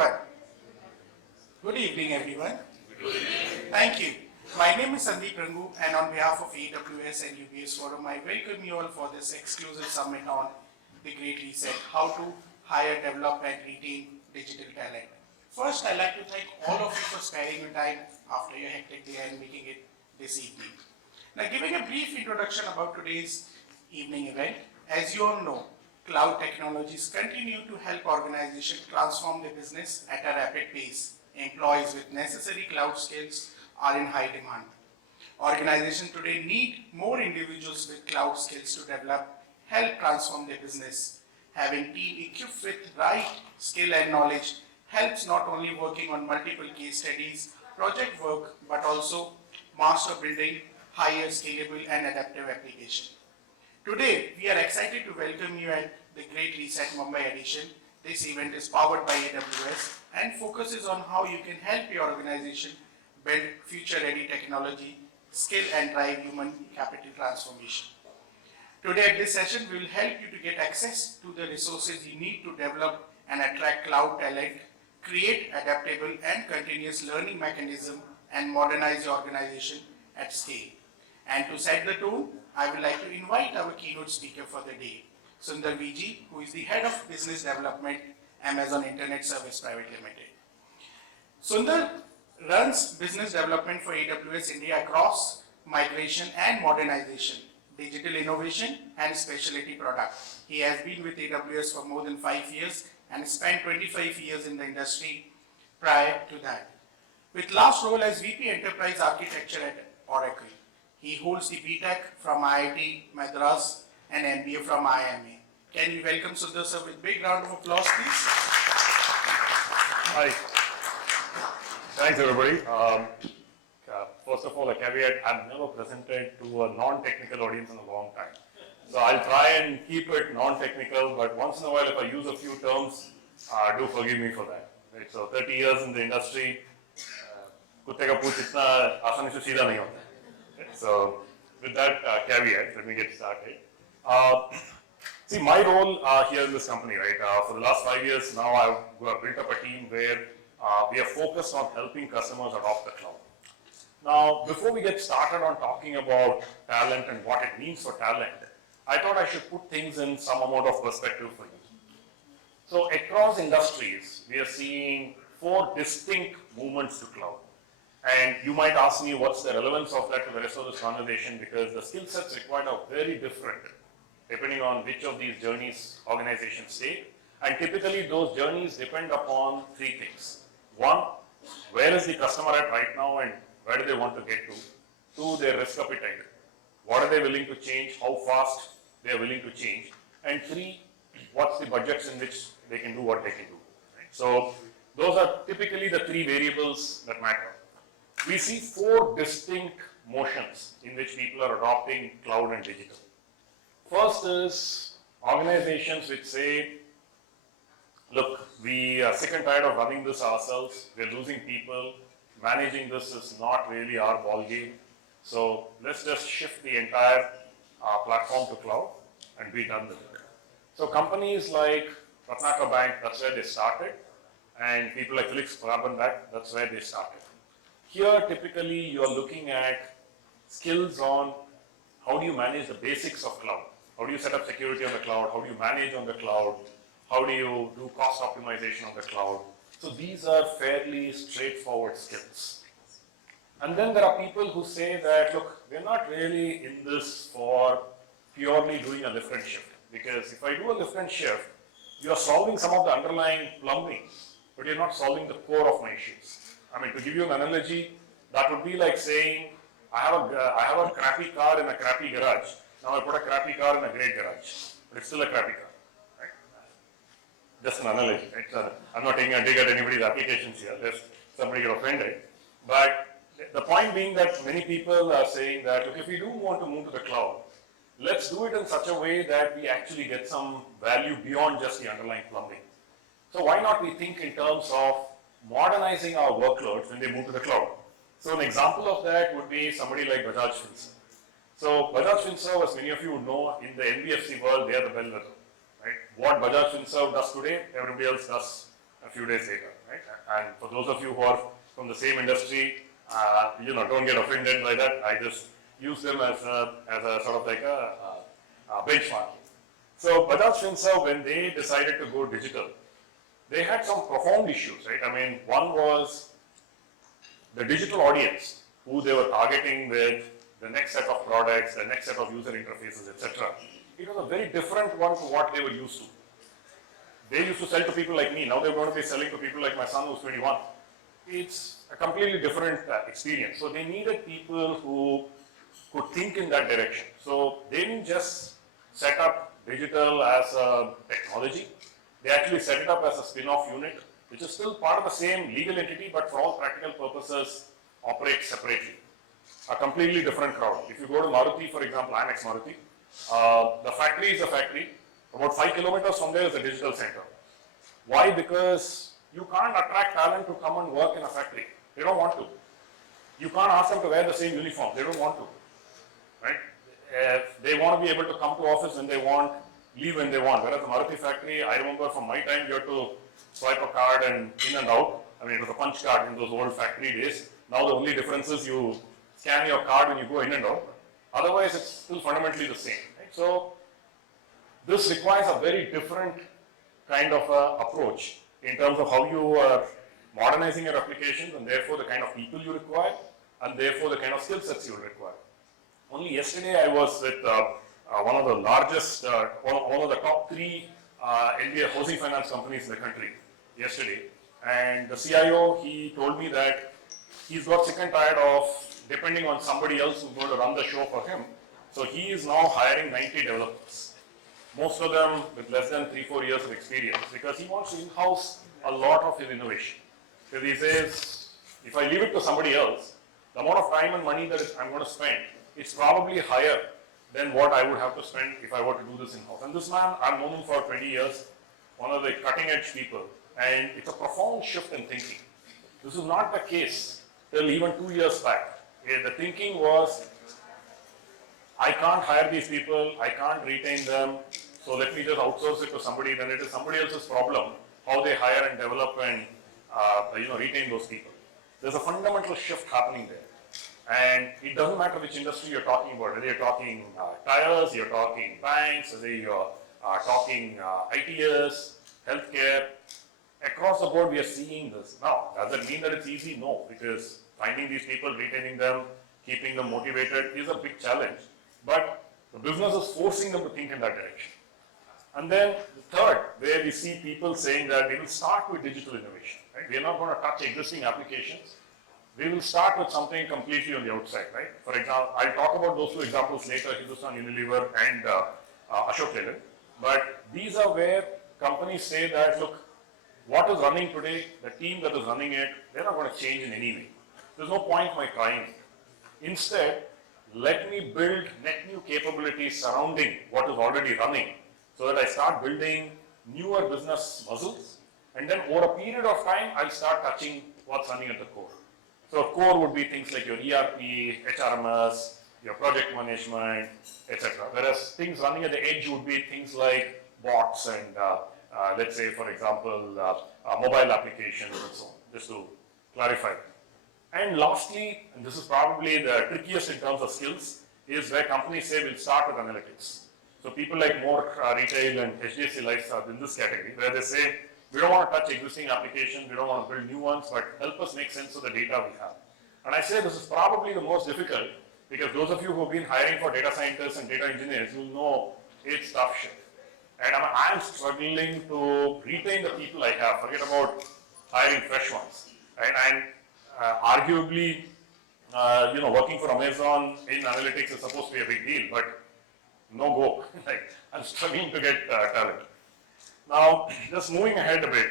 everyone. Good evening, everyone. Thank you. My name is 𝗪𝗵𝗲 and on behalf of AWS and UBS Forum, I welcome you all for this exclusive summit on the Great Reset, how to hire, develop and retain digital talent. First, I'd like to thank all of you for sparing your time after your hectic day and making it this evening. Now, giving a brief introduction about today's evening event, as you all know, cloud technologies continue to help organizations transform their business at a rapid pace. Employees with necessary cloud skills are in high demand. Organizations today need more individuals with cloud skills to develop, help transform their business. Having team equipped with right skill and knowledge helps not only working on multiple case studies, project work, but also master building higher scalable and adaptive application. Today, we are excited to welcome you at the Great Reset Mumbai edition. This event is powered by AWS and focuses on how you can help your organization build future-ready technology, skill and drive human capital transformation. Today at this session, we will help you to get access to the resources you need to develop and attract cloud talent, create adaptable and continuous learning mechanism, and modernize your organization at scale. And to set the tone, I would like to invite our keynote speaker for the day, Sundar 𝗵𝗲, who is the Head of Business Development, Amazon Internet Service Private Limited. Sundar runs business development for AWS India across migration and modernization, digital innovation and specialty product. He has been with AWS for more than 5 years and spent 25 years in the industry prior to that. With last role as VP Enterprise Architecture at Oracle. He holds the BTech from IIT Madras and MBA from IIMA. Can we welcome Sundar sir with big round of applause, please? Hi. Thanks, everybody. First of all, a caveat, I've never presented to a non-technical audience in a long time. So I'll try and keep it non-technical, but once in a while, if I use a few terms, do forgive me for that. Right? So 30 years in the industry, कुत्ते का पूंछ इतना आसानी से सीधा नहीं होता. So with that caveat, let me get started. See, my role here in this company, right, for the last 5 years now, I've built up a team where we are focused on helping customers adopt the cloud. Now, before we get started on talking about talent and what it means for talent, I thought I should put things in some amount of perspective for you. So across industries, we are seeing 4 distinct movements to cloud. And you might ask me what's the relevance of that to the rest of this conversation, because the skill sets required are very different depending on which of these journeys organizations take. And typically those journeys depend upon 3 things. 1, where is the customer at right now and where do they want to get to? 2, their risk appetite. What are they willing to change? How fast they are willing to change? And 3, what's the budgets in which they can do what they can do? Right? So those are typically the 3 variables that matter. We see 4 distinct motions in which people are adopting cloud and digital. First is organizations which say, look, we are sick and tired of running this ourselves. We're losing people. Managing this is not really our ball game. So let's just shift the entire platform to cloud and be done with it. So companies like Ratnakar Bank, that's where they started. And people like 𝗪𝗡𝗪𝗏 Bank, that's where they started. Here, typically, you are looking at skills on how do you manage the basics of cloud? How do you set up security on the cloud? How do you manage on the cloud? How do you do cost optimization on the cloud? So these are fairly straightforward skills. And then there are people who say that, look, we're not really in this for purely doing a lift and shift. Because if I do a lift and shift, you are solving some of the underlying plumbing, but you're not solving the core of my issues. I mean, to give you an analogy, that would be like saying, I have a crappy car in a crappy garage. Now I put a crappy car in a great garage, but it's still a crappy car. Right? Just an analogy. Right? So I'm not taking a dig at anybody's applications here, lest somebody get offended. But the point being that many people are saying that, look, if we do want to move to the cloud, let's do it in such a way that we actually get some value beyond just the underlying plumbing. So why not we think in terms of modernizing our workloads when they move to the cloud? So an example of that would be somebody like Bajaj Finserv. So Bajaj Finserv, as many of you would know, in the NBFC world, they are the bellwether. Right? What Bajaj Finserv does today, everybody else does a few days later, right? And for those of you who are from the same industry, don't get offended by that. I just use them as a sort of like a benchmark. So Bajaj Finserv, when they decided to go digital, they had some profound issues, right? I mean, one was the digital audience who they were targeting with the next set of products, the next set of user interfaces, etc. It was a very different one to what they were used to. They used to sell to people like me. Now they're going to be selling to people like my son who's 21. It's a completely different experience. So they needed people who could think in that direction. So they didn't just set up digital as a technology. They actually set it up as a spin-off unit, which is still part of the same legal entity, but for all practical purposes, operates separately. A completely different crowd. If you go to Maruti, for example, I'm ex-Maruti, the factory is a factory. About 5 kilometers from there is a digital center. Why? Because you can't attract talent to come and work in a factory. They don't want to. You can't ask them to wear the same uniform. They don't want to. Right? They want to be able to come to office when they want, leave when they want. Whereas the Maruti factory, I remember from my time, you had to swipe a card and in and out. I mean, it was a punch card in those old factory days. Now the only difference is you scan your card when you go in and out. Otherwise, it's still fundamentally the same. Right? So this requires a very different kind of approach in terms of how you are modernizing your applications and therefore the kind of people you require and therefore the kind of skill sets you will require. Only yesterday I was with one of the largest, one of the top 3 housing finance companies in the country yesterday, and the CIO, he told me that he's got sick and tired of depending on somebody else who's going to run the show for him. So he is now hiring 90 developers, most of them with less than 3-4 years of experience, because he wants to in-house a lot of his innovation. Because he says, if I leave it to somebody else, the amount of time and money that I'm going to spend, it's probably higher than what I would have to spend if I were to do this in-house. And this man, I've known him for 20 years, one of the cutting-edge people, and it's a profound shift in thinking. This is not the case till even 2 years back. The thinking was, I can't hire these people, I can't retain them, so let me just outsource it to somebody, then it is somebody else's problem how they hire and develop and retain those people. There's a fundamental shift happening there. And it doesn't matter which industry you're talking about, whether you're talking tires, you're talking banks, whether you're talking ITs, healthcare. Across the board, we are seeing this. Now, does it mean that it's easy? No, because finding these people, retaining them, keeping them motivated is a big challenge. But the business is forcing them to think in that direction. And then the third, where we see people saying that we will start with digital innovation. Right? We are not going to touch existing applications. We will start with something completely on the outside, right? For example, I'll talk about those 2 examples later, Hindustan Unilever and Ashok Leyland. But these are where companies say that, look, what is running today, the team that is running it, they're not going to change in any way. There's no point in my trying it. Instead, let me build net new capabilities surrounding what is already running so that I start building newer business muscles. And then over a period of time, I'll start touching what's running at the core. So core would be things like your ERP, HRMS, your project management, etc. Whereas things running at the edge would be things like bots and let's say, for example, mobile applications and so on, just to clarify. And lastly, and this is probably the trickiest in terms of skills, is where companies say we'll start with analytics. So people like more retail and HDFC Life are in this category, where they say, we don't want to touch existing applications, we don't want to build new ones, but help us make sense of the data we have. And I say this is probably the most difficult, because those of you who have been hiring for data scientists and data engineers, you'll know it's tough shit. And I'm struggling to retain the people I have, forget about hiring fresh ones. Right? And arguably, working for Amazon in analytics is supposed to be a big deal, but no go. Like, I'm struggling to get talent. Now, just moving ahead a bit,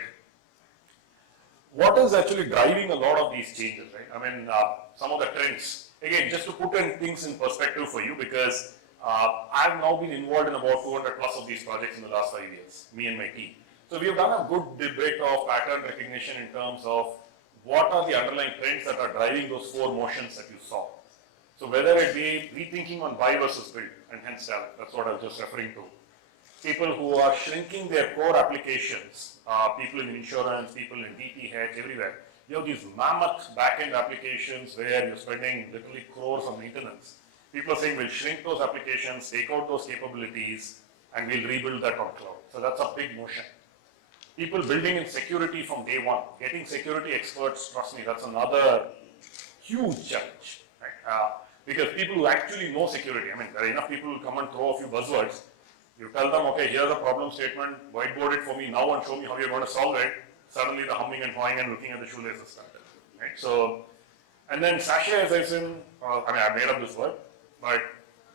what is actually driving a lot of these changes, right? I mean, some of the trends. Again, just to put things in perspective for you, because I've now been involved in about 200 plus of these projects in the last 5 years, me and my team. So we have done a good debate of pattern recognition in terms of what are the underlying trends that are driving those 4 motions that you saw. So whether it be rethinking on buy versus build, and hence talent, that's what I was just referring to. people who are shrinking their core applications, people in insurance, people in DTH, everywhere. You have these mammoth back-end applications where you're spending literally crores on maintenance. People are saying we'll shrink those applications, take out those capabilities, and we'll rebuild that on cloud. So that's a big motion. People building in security from day one, getting security experts, trust me, that's another huge challenge, right? Because people who actually know security, I mean, there are enough people who come and throw a few buzzwords. You tell them, okay, here's a problem statement, whiteboard it for me now and show me how you're going to solve it. Suddenly the humming and hawing and looking at the shoelaces started, right? So, and then sachetization, I made up this word, but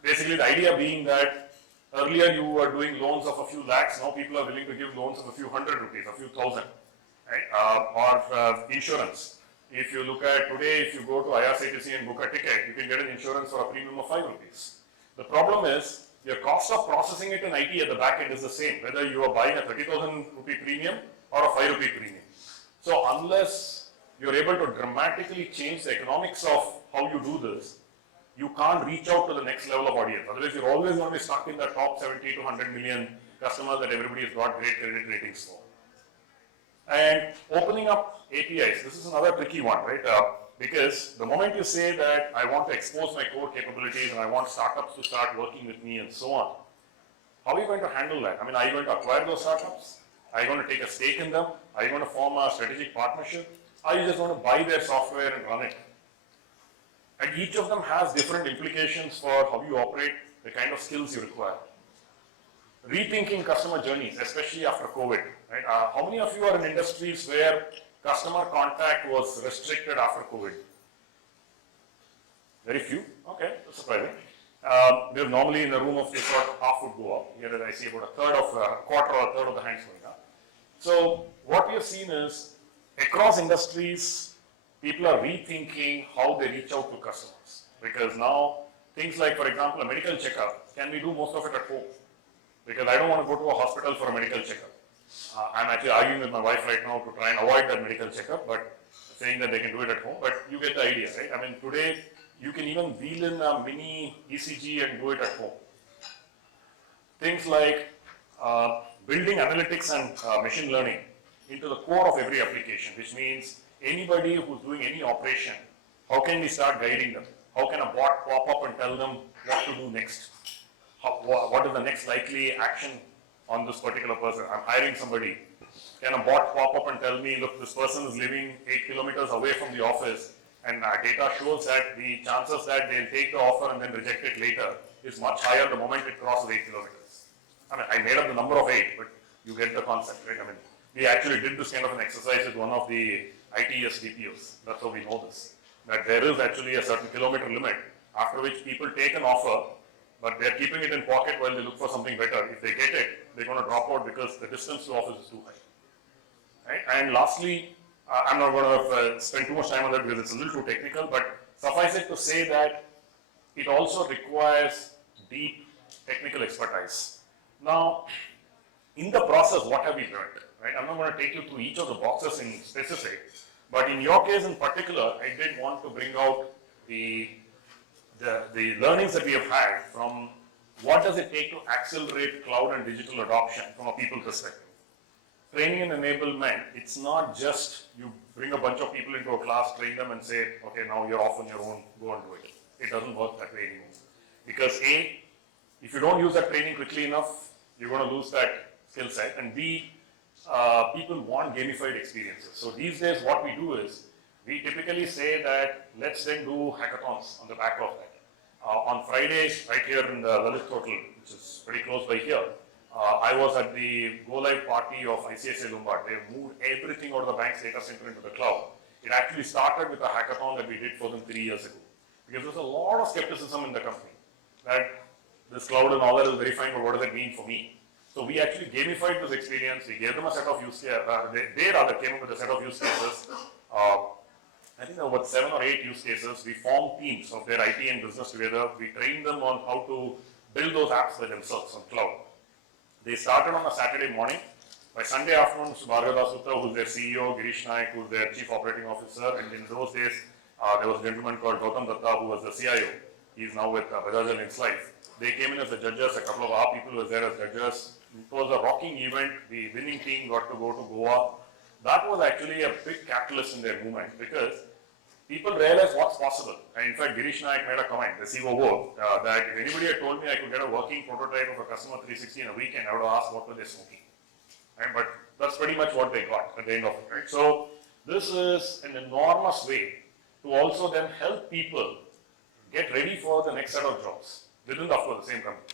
basically the idea being that earlier you were doing loans of a few lakhs, now people are willing to give loans of a few hundred rupees, a few thousand, right? Or insurance. If you look at today, if you go to IRCTC and book a ticket, you can get an insurance for a premium of 5 rupees. The problem is, your cost of processing it in IT at the back end is the same, whether you are buying a 30,000 rupee premium or a 5 rupee premium. So unless you're able to dramatically change the economics of how you do this, you can't reach out to the next level of audience. Otherwise, you're always going to be stuck in the top 70 to 100 million customers that everybody has got great credit ratings for. And opening up APIs, this is another tricky one, right? Because the moment you say that I want to expose my core capabilities and I want startups to start working with me and so on, how are you going to handle that? I mean, are you going to acquire those startups? Are you going to take a stake in them? Are you going to form a strategic partnership? Are you just going to buy their software and run it? And each of them has different implications for how you operate, the kind of skills you require. Rethinking customer journeys, especially after COVID, right? How many of you are in industries where customer contact was restricted after COVID? Very few. Okay, that's surprising. They're normally in a room of this sort, half would go up. Here I see about quarter or a third of the hands going up. So what we have seen is across industries, people are rethinking how they reach out to customers. Because now things like, for example, a medical checkup, can we do most of it at home? Because I don't want to go to a hospital for a medical checkup. I'm actually arguing with my wife right now to try and avoid that medical checkup, but saying that they can do it at home, but you get the idea, right? I mean, today, you can even wheel in a mini ECG and do it at home. Things like building analytics and machine learning into the core of every application, which means anybody who's doing any operation, how can we start guiding them? How can a bot pop up and tell them what to do next? What is the next likely action on this particular person? I'm hiring somebody. Can a bot pop up and tell me, look, this person is living 8 kilometers away from the office, and data shows that the chances that they'll take the offer and then reject it later is much higher the moment it crosses 8 kilometers. I mean, I made up the number of 8, but you get the concept, right? I mean, we actually did this kind of an exercise with one of the ITS DPOs. That's how we know this. That there is actually a certain kilometer limit after which people take an offer, but they're keeping it in pocket while they look for something better. If they get it, they're going to drop out because the distance to office is too high. Right? And lastly, I'm not going to spend too much time on that because it's a little too technical, but suffice it to say that it also requires deep technical expertise. Now, in the process, what have we learned? Right? I'm not going to take you through each of the boxes in specific, but in your case in particular, I did want to bring out the learnings that we have had from what does it take to accelerate cloud and digital adoption from a people perspective. Training and enablement, it's not just you bring a bunch of people into a class, train them and say, okay, now you're off on your own, go and do it. It doesn't work that way anymore. Because A, if you don't use that training quickly enough, you're going to lose that skill set. And B, people want gamified experiences. So these days what we do is, we typically say that let's then do hackathons on the back of that. On Fridays, right here in the Lalit Hotel, which is pretty close by here, I was at the go-live party of ICICI Lombard. They moved everything out of the bank's data center into the cloud. It actually started with a hackathon that we did for them 3 years ago. Because there's a lot of skepticism in the company that this cloud and all that is very fine, but what does it mean for me? So we actually gamified this experience. We gave them a set of use cases. They rather came up with a set of use cases. I think there were 7 or 8 use cases. We formed teams of their IT and business together. We trained them on how to build those apps by themselves on cloud. They started on a Saturday morning. By Sunday afternoon, 𝗧𝗵𝗲 𝗚𝗏 who's their CEO, Girish Naik, who's their Chief Operating Officer, and in those days, there was a gentleman called 𝗵𝗵𝗏 who was the CIO. He's now with Bajaj Allianz Life. They came in as the judges. A couple of our people were there as judges. It was a rocking event. The winning team got to go to Goa. That was actually a big catalyst in their movement because people realized what's possible. And in fact, Girish Nayak made a comment, the COO, that if anybody had told me I could get a working prototype of a customer 360 in a weekend, I would have asked what were they smoking. Right? But that's pretty much what they got at the end of it. Right? So this is an enormous way to also then help people get ready for the next set of jobs within, of course, the same company.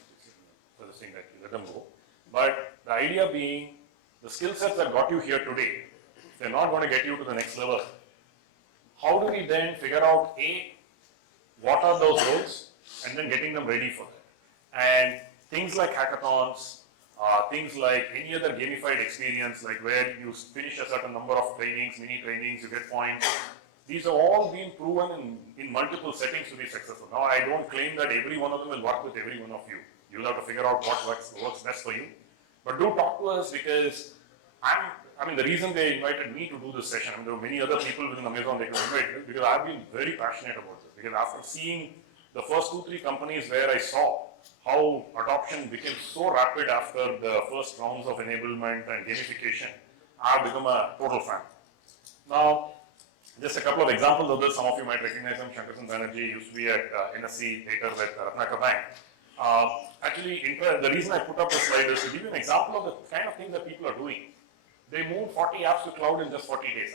So the thing that you let them go. But the idea being, the skill sets that got you here today, they're not going to get you to the next level. How do we then figure out, A, what are those roles, and then getting them ready for that? And things like hackathons, things like any other gamified experience, like where you finish a certain number of trainings, mini trainings, you get points. These have all been proven in multiple settings to be successful. Now, I don't claim that every one of them will work with every one of you. You'll have to figure out what works best for you. But do talk to us because the reason they invited me to do this session, there were many other people within Amazon they could invite, because I've been very passionate about this. Because after seeing the first 2-3 companies where I saw how adoption became so rapid after the first rounds of enablement and gamification, I've become a total fan. Now, just a couple of examples of this. Some of you might recognize him. 𝗪𝗮𝗀 Banerjee used to be at NSC, later with 𝗪𝗲𝗃 Bank. Actually, the reason I put up this slide is to give you an example of the kind of things that people are doing. They moved 40 apps to cloud in just 40 days.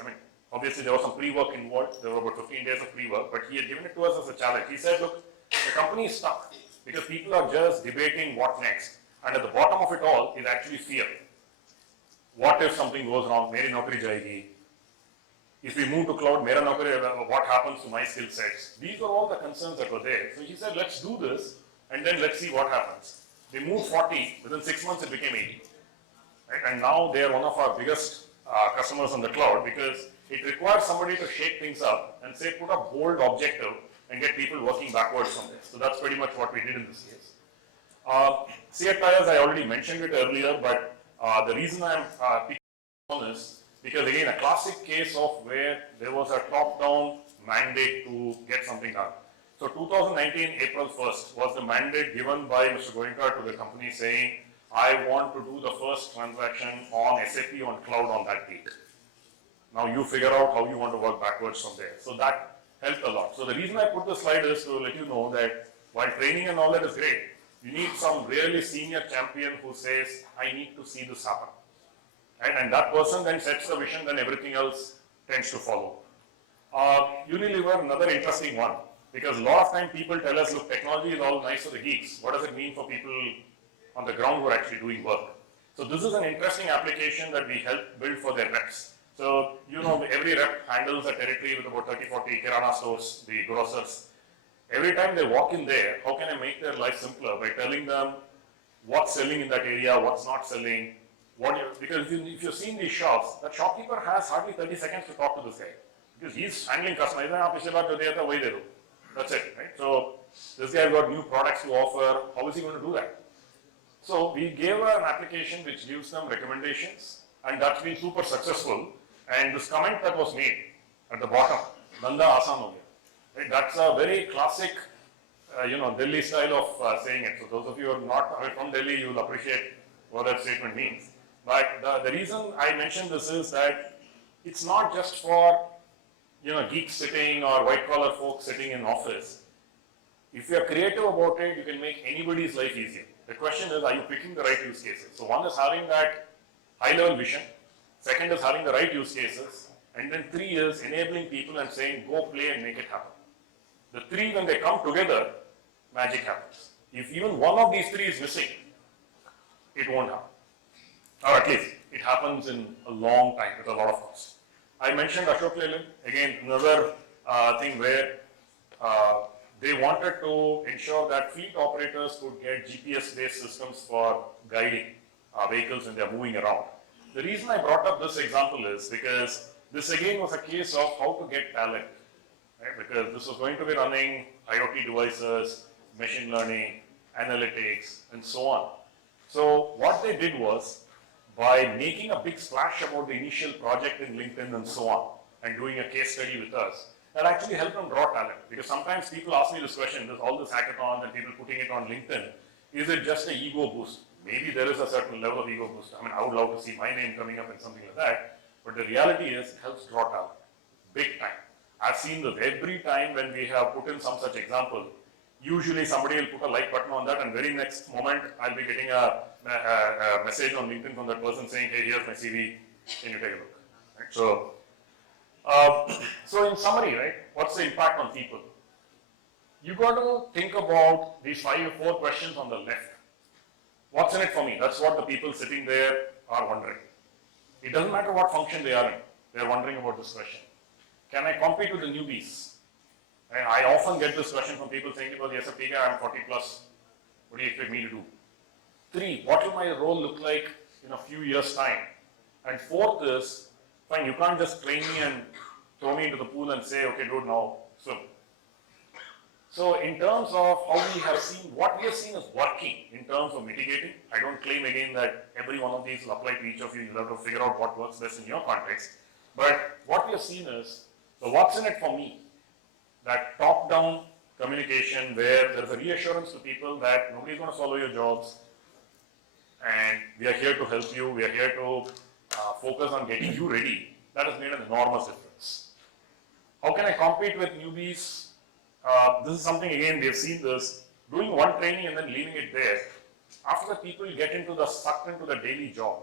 Obviously there was some pre-work involved. There were about 15 days of pre-work, but he had given it to us as a challenge. He said, look, the company is stuck because people are just debating what next. And at the bottom of it all is actually fear. What if something goes wrong? Meri naukri jayegi. If we move to cloud, mera naukri, what happens to my skill sets? These were all the concerns that were there. So he said, let's do this and then let's see what happens. They moved 40, within 6 months it became 80. Right? And now they are one of our biggest customers on the cloud because it requires somebody to shake things up and say, put a bold objective and get people working backwards from there. So that's pretty much what we did in this case. Seat Tires, I already mentioned it earlier, but the reason I'm picking on this, because again, a classic case of where there was a top-down mandate to get something done. So 2019, April 1st, was the mandate given by Mr. Goenka to the company saying, I want to do the first transaction on SAP on cloud on that date. Now you figure out how you want to work backwards from there. So that helped a lot. So the reason I put the slide is to let you know that while training and all that is great, you need some really senior champion who says, I need to see this happen. Right? And that person then sets the vision, then everything else tends to follow. Unilever, another interesting one, because a lot of time people tell us, look, technology is all nice for the geeks. What does it mean for people on the ground who are actually doing work? So this is an interesting application that we help build for their reps. So, every rep handles a territory with about 30-40 Kirana stores, the grocers. Every time they walk in there, how can I make their life simpler by telling them what's selling in that area, what's not selling, because if you've seen these shops, that shopkeeper has hardly 30 seconds to talk to this guy. Because he's handling customers. That's it, right? So this guy's got new products to offer. How is he going to do that? So we gave her an application which gives them recommendations, and that's been super successful. And this comment that was made at the bottom, Danda Asan ho gaya. Right? That's a very classic, Delhi style of saying it. So those of you who are not from Delhi, you will appreciate what that statement means. But the reason I mention this is that it's not just for geeks sitting or white-collar folks sitting in office. If you are creative about it, you can make anybody's life easier. The question is, are you picking the right use cases? So one is having that high-level vision. Second is having the right use cases. And then 3 is enabling people and saying, go play and make it happen. The 3, when they come together, magic happens. If even one of these 3 is missing, it won't happen. Or at least, it happens in a long time with a lot of cost. I mentioned Ashok Leyland, again, another thing where they wanted to ensure that fleet operators could get GPS-based systems for guiding vehicles when they are moving around. The reason I brought up this example is because this again was a case of how to get talent, right? Because this was going to be running IoT devices, machine learning, analytics, and so on. So what they did was, by making a big splash about the initial project in LinkedIn and so on, and doing a case study with us, that actually helped them draw talent. Because sometimes people ask me this question, there's all this hackathons and people putting it on LinkedIn, is it just an ego boost? maybe there is a certain level of ego boost. I mean, I would love to see my name coming up in something like that. But the reality is, it helps draw talent, big time. I've seen this every time when we have put in some such example. Usually somebody will put a like button on that, and very next moment I'll be getting a message on LinkedIn from that person saying, hey, here's my CV, can you take a look? Right? So in summary, right, what's the impact on people? You got to think about these 5 or 4 questions on the left. What's in it for me? That's what the people sitting there are wondering. It doesn't matter what function they are in, they're wondering about this question. Can I compete with the newbies? I often get this question from people saying, well, yes, I'm 40 plus. What do you expect me to do? 3, what will my role look like in a few years' time? And 4th is, fine, you can't just train me and throw me into the pool and say, okay, do it now, swim. So in terms of how we have seen, what we have seen is working in terms of mitigating. I don't claim again that every one of these will apply to each of you. You'll have to figure out what works best in your context. But what we have seen is, so what's in it for me? That top-down communication where there is a reassurance to people that nobody's going to swallow your jobs, and we are here to help you, we are here to focus on getting you ready. That has made an enormous difference. How can I compete with newbies? This is something, again, we have seen this, doing one training and then leaving it there. After that, people get sucked into the daily job.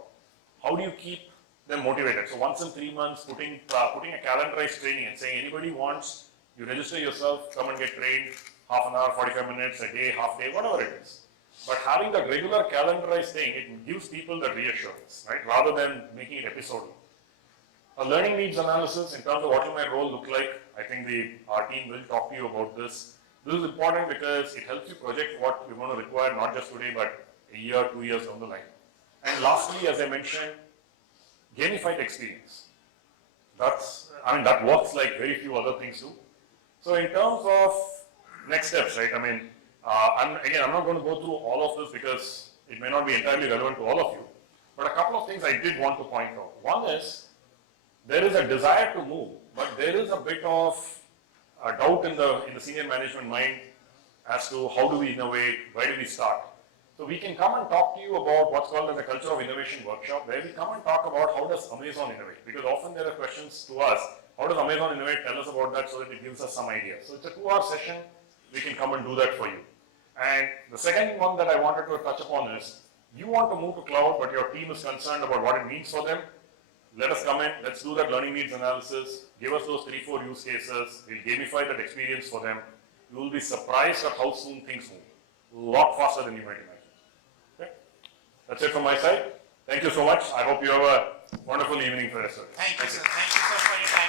How do you keep them motivated? So once in 3 months, putting a calendarized training and saying anybody wants, you register yourself, come and get trained, half an hour, 45 minutes, a day, half day, whatever it is. But having that regular calendarized thing, it gives people the reassurance, right? Rather than making it episodic. A learning needs analysis in terms of what will my role look like. I think our team will talk to you about this. This is important because it helps you project what you're going to require, not just today, but a year, 2 years down the line. And lastly, as I mentioned, gamified experience. That works like very few other things do. So in terms of next steps, right? I'm not going to go through all of this because it may not be entirely relevant to all of you. But a couple of things I did want to point out. One is, there is a desire to move, but there is a bit of a doubt in the senior management mind as to how do we innovate, where do we start. So we can come and talk to you about what's called as a culture of innovation workshop, where we come and talk about how does Amazon innovate. Because often there are questions to us, how does Amazon innovate? Tell us about that so that it gives us some idea. So it's a 2-hour session, we can come and do that for you. And the second one that I wanted to touch upon is, you want to move to cloud, but your team is concerned about what it means for them. Let us come in, let's do that learning needs analysis, give us those 3-4 use cases, we'll gamify that experience for them. You will be surprised at how soon things move. A lot faster than you might imagine. Okay? That's it from my side. Thank you so much. I hope you have a wonderful evening for the rest of it. Thank you, sir. Thank you, sir, for your time.